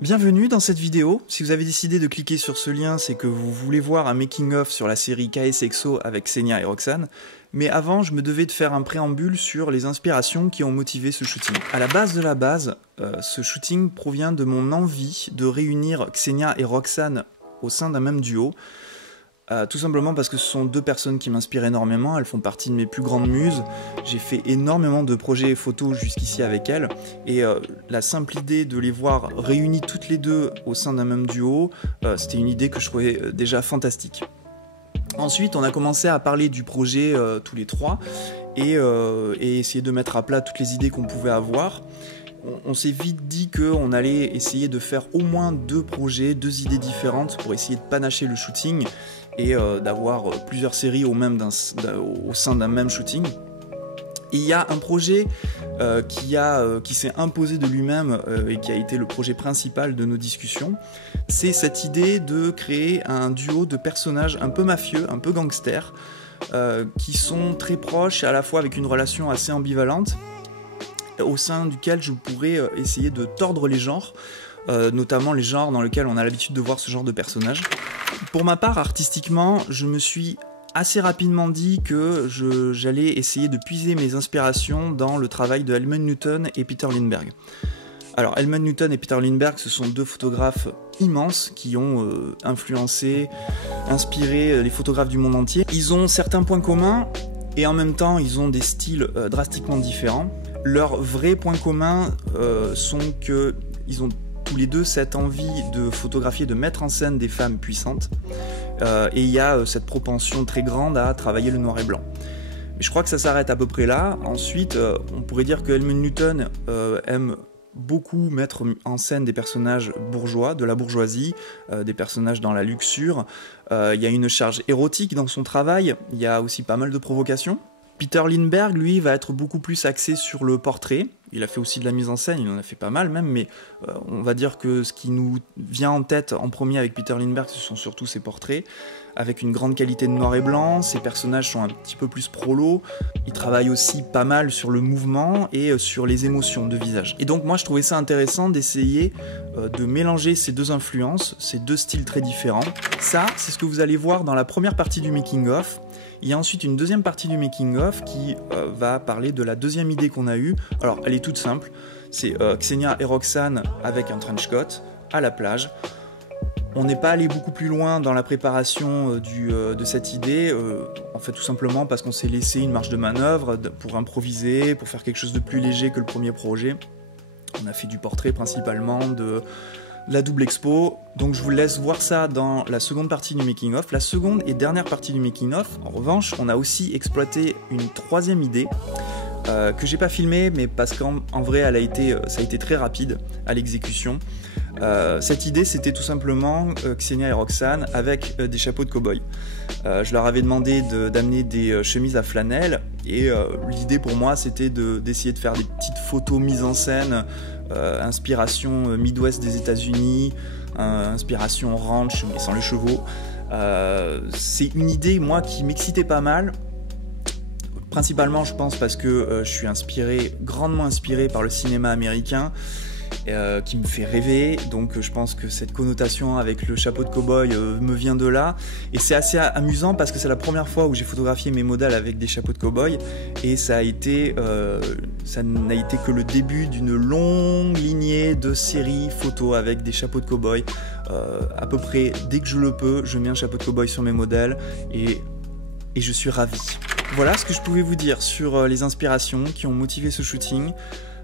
Bienvenue dans cette vidéo. Si vous avez décidé de cliquer sur ce lien, c'est que vous voulez voir un making-of sur la série KSXO avec Xenia et Roxane. Mais avant, je me devais de faire un préambule sur les inspirations qui ont motivé ce shooting. À la base de la base, ce shooting provient de mon envie de réunir Xenia et Roxane au sein d'un même duo. Tout simplement parce que ce sont deux personnes qui m'inspirent énormément, elles font partie de mes plus grandes muses. J'ai fait énormément de projets photos jusqu'ici avec elles, et la simple idée de les voir réunies toutes les deux au sein d'un même duo, c'était une idée que je trouvais déjà fantastique. Ensuite, on a commencé à parler du projet tous les trois, et essayer de mettre à plat toutes les idées qu'on pouvait avoir. On s'est vite dit qu'on allait essayer de faire au moins deux projets, deux idées différentes pour essayer de panacher le shooting et d'avoir plusieurs séries au sein d'un même shooting. Et il y a un projet qui s'est imposé de lui-même et qui a été le projet principal de nos discussions. C'est cette idée de créer un duo de personnages un peu mafieux, un peu gangsters, qui sont très proches, à la fois avec une relation assez ambivalente, au sein duquel je pourrais essayer de tordre les genres, notamment les genres dans lesquels on a l'habitude de voir ce genre de personnages. Pour ma part, artistiquement, je me suis assez rapidement dit que j'allais essayer de puiser mes inspirations dans le travail de Helmut Newton et Peter Lindbergh. Alors, Helmut Newton et Peter Lindbergh, ce sont deux photographes immenses qui ont influencé, inspiré les photographes du monde entier. Ils ont certains points communs et en même temps, ils ont des styles drastiquement différents. Leurs vrais points communs sont qu'ils ont tous les deux cette envie de photographier, de mettre en scène des femmes puissantes. Et il y a cette propension très grande à travailler le noir et blanc. Mais je crois que ça s'arrête à peu près là. Ensuite, on pourrait dire que Helmut Newton aime beaucoup mettre en scène des personnages bourgeois, de la bourgeoisie, des personnages dans la luxure. Il y a une charge érotique dans son travail, il y a aussi pas mal de provocations. Peter Lindbergh, lui, va être beaucoup plus axé sur le portrait. Il a fait aussi de la mise en scène, il en a fait pas mal même, mais on va dire que ce qui nous vient en tête en premier avec Peter Lindbergh, ce sont surtout ses portraits, avec une grande qualité de noir et blanc. Ses personnages sont un petit peu plus prolo. Il travaille aussi pas mal sur le mouvement et sur les émotions de visage. Et donc moi, je trouvais ça intéressant d'essayer de mélanger ces deux influences, ces deux styles très différents. Ça, c'est ce que vous allez voir dans la première partie du making-of. Il y a ensuite une deuxième partie du making-of qui va parler de la deuxième idée qu'on a eue. Alors, elle est toute simple. C'est Xenia et Roxane avec un trench coat à la plage. On n'est pas allé beaucoup plus loin dans la préparation de cette idée, en fait tout simplement parce qu'on s'est laissé une marge de manœuvre pour improviser, pour faire quelque chose de plus léger que le premier projet. On a fait du portrait principalement, de la double expo, donc je vous laisse voir ça dans la seconde partie du making-of. La seconde et dernière partie du making-of, en revanche, on a aussi exploité une troisième idée que j'ai pas filmée, mais parce qu'en vrai ça a été très rapide à l'exécution. Cette idée, c'était tout simplement Xenia et Roxane avec des chapeaux de cow-boy. Je leur avais demandé d'amener des chemises à flanelle, et l'idée pour moi, c'était d'essayer de faire des petites photos mises en scène, inspiration Midwest des États-Unis, inspiration ranch mais sans les chevaux. C'est une idée, moi, qui m'excitait pas mal. Principalement, je pense, parce que je suis grandement inspiré par le cinéma américain, qui me fait rêver, donc je pense que cette connotation avec le chapeau de cow-boy me vient de là, et c'est assez amusant parce que c'est la première fois où j'ai photographié mes modèles avec des chapeaux de cow-boy, et ça n'a été que le début d'une longue lignée de séries photos avec des chapeaux de cow-boy. À peu près dès que je le peux, je mets un chapeau de cow-boy sur mes modèles, et je suis ravi. Voilà ce que je pouvais vous dire sur les inspirations qui ont motivé ce shooting.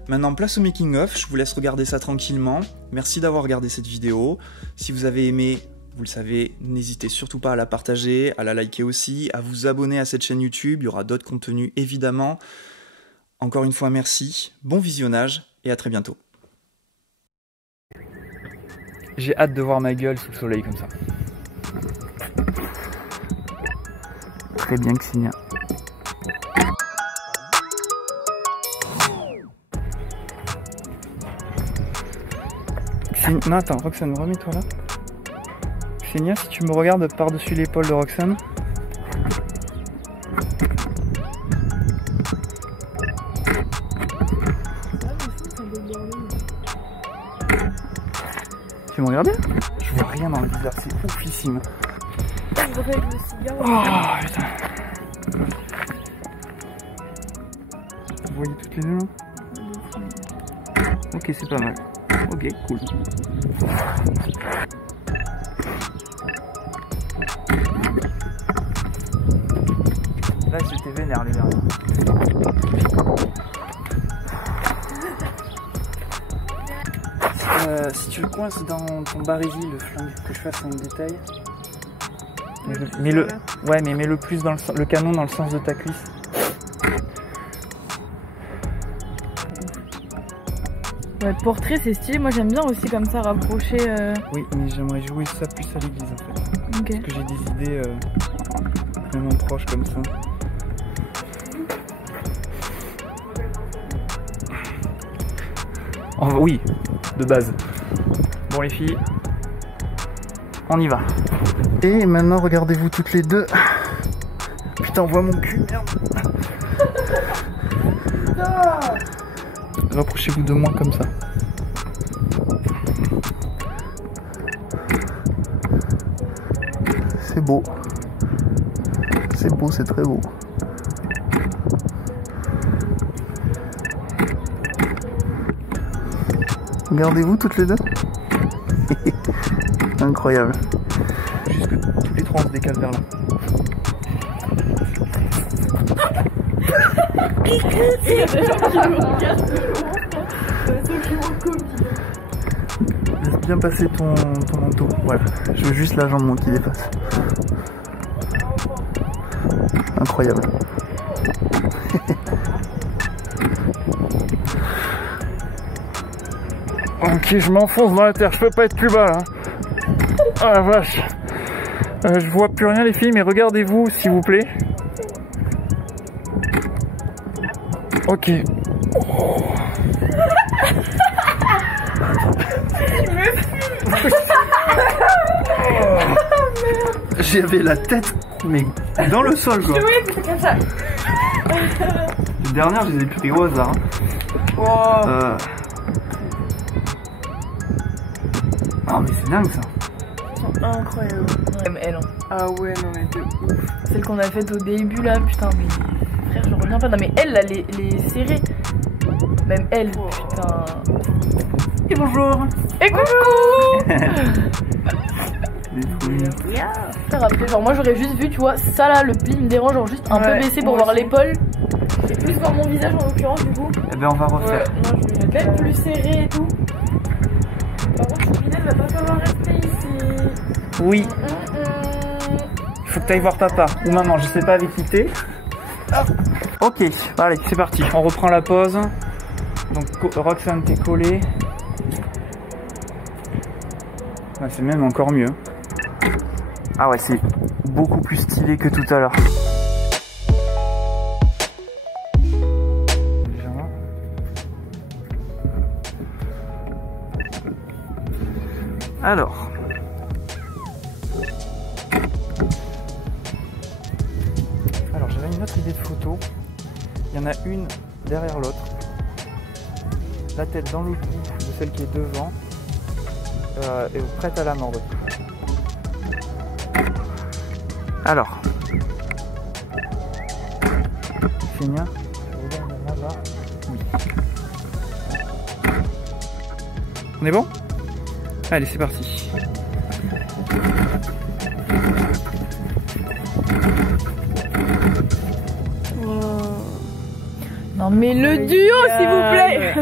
Maintenant, place au making-of, je vous laisse regarder ça tranquillement. Merci d'avoir regardé cette vidéo. Si vous avez aimé, vous le savez, n'hésitez surtout pas à la partager, à la liker aussi, à vous abonner à cette chaîne YouTube. Il y aura d'autres contenus, évidemment. Encore une fois, merci, bon visionnage et à très bientôt. J'ai hâte de voir ma gueule sous le soleil comme ça. Très bien, Xenia. Non, attends, Roxane, remets-toi là. Xenia, si tu me regardes par-dessus l'épaule de Roxane. Tu me regardes? Je vois rien dans le viseur, c'est oufissime. Le cigare. Oh putain. Vous voyez toutes les deux là? Ok, c'est pas mal. Ok, cool. Là, j'étais vénère les gars. Si tu le coinces dans ton barésil, le flingue, que je fasse un détail. Mets-le, ouais, mais mets-le plus dans le canon dans le sens de ta cuisse. Ouais, portrait c'est stylé, moi j'aime bien aussi comme ça rapprocher. Oui, mais j'aimerais jouer ça plus à l'église en fait. Ok. Parce que j'ai des idées vraiment proches comme ça. Oui, de base. Bon les filles, on y va. Et maintenant regardez-vous toutes les deux. Putain, on voit mon cul, merde. Rapprochez-vous de moi comme ça. C'est beau. C'est beau, c'est très beau. Regardez-vous toutes les deux. Incroyable. Juste que tous les trois on se décale vers là. Il y a des gens qui me regardent. Laisse bien passer ton manteau. Voilà. Je veux juste la jambe moi qui dépasse. Incroyable. Ok, je m'enfonce dans la terre, je peux pas être plus bas là. Ah la vache. Je vois plus rien les filles, mais regardez-vous s'il vous plaît. Ok. Oh. J'avais la tête mais dans le sol quoi. Oui, c'est comme ça. Les dernières, je les ai plus au hasard. Hein. Wow. Ah mais c'est dingue ça. Incroyable. Même elle. Hein. Ah ouais, non mais de ouf. Celle qu'on a faite au début là, putain, mais frère, je reviens pas. Non, mais elle là, les serrées. Même elle, putain. Et bonjour. Et coucou. Les trucs. Frère, après, genre, moi j'aurais juste vu, tu vois, ça là, le pli me dérange, genre juste un peu baissé pour voir l'épaule. Et plus voir mon visage en l'occurrence, du coup. Eh ben on va refaire. Non, je vais mettre plus serré et tout. Par contre, Pinel va pas falloir rester ici. Oui. Il faut que tu ailles voir papa ou maman, je sais pas avec qui t'es. Ok, allez, c'est parti. On reprend la pause. Donc Roxane, t'es collée. Ouais, c'est même encore mieux. Ah ouais, c'est beaucoup plus stylé que tout à l'heure. Alors. J'avais une autre idée de photo. Il y en a une derrière l'autre. La tête dans le cou de celle qui est devant. Et prête à la mordre. Alors. Fénia. Oui. On est bon? Allez, c'est parti. Non mais le duo s'il vous plaît.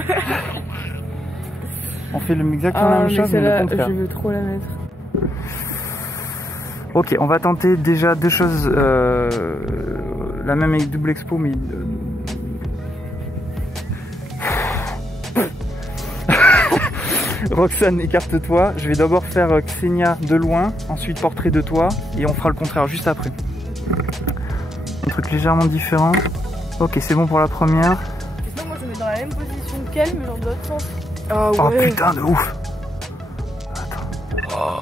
On fait exactement la même chose mais le contraire. Je veux trop la mettre. Ok, on va tenter déjà deux choses. La même avec double expo mais... Roxane, écarte-toi. Je vais d'abord faire Xenia de loin, ensuite portrait de toi et on fera le contraire juste après. Un truc légèrement différent. Ok, c'est bon pour la première. Et sinon, moi je me mets dans la même position qu'elle, mais genre de l'autre sens. Oh, Oh ouais. putain de ouf. Attends. Oh.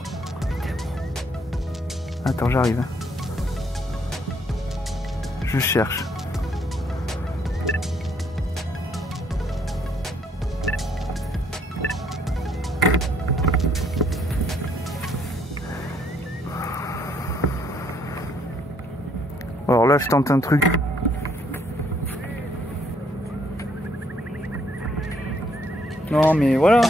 Attends, j'arrive. Je cherche. pas, je tente un truc. Non mais voilà.